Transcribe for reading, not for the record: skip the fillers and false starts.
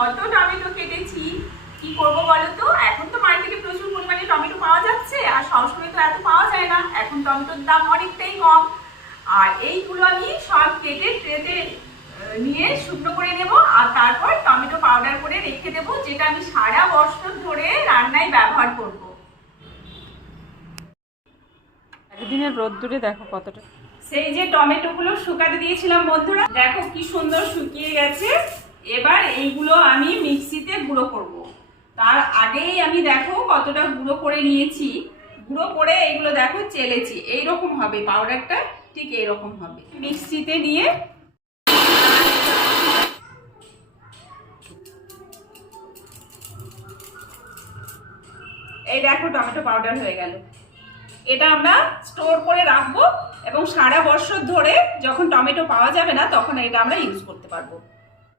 কত টমেটো কেটেছি, কি করবো বলো তো? এখন তো মার্কেটে প্রচুর পরিমাণে টমেটো পাওয়া যাচ্ছে, আর সবসময় তো এত পাওয়া যায় না। এখন টমেটোর দাম অনেকটাই কম। আর এইগুলো আমি সব কেটে ট্রেতে নিয়ে শুকনো করে নেব, আর তারপর টমেটো পাউডার করে রেখে দেবো, যেটা আমি সারা বছর ধরে রান্নায় ব্যবহার করব। একদিনের রোদ্দুরে দেখো কতটা। সেই যে টমেটোগুলো শুকাতে দিয়েছিলাম বন্ধুরা, দেখো কি সুন্দর শুকিয়ে গেছে। এবার এইগুলো আমি মিক্সিতে গুঁড়ো করব। তার আগেই আমি দেখো কতটা গুঁড়ো করে নিয়েছি। গুঁড়ো করে এইগুলো দেখো চেলেছি, এইরকম হবে পাউডারটা, ঠিক এইরকম হবে। মিক্সিতে নিয়ে এই দেখো টমেটো পাউডার হয়ে গেল। এটা আমরা স্টোর করে রাখবো এবং সারা বছর ধরে যখন টমেটো পাওয়া যাবে না তখন এটা আমরা ইউজ করতে পারবো।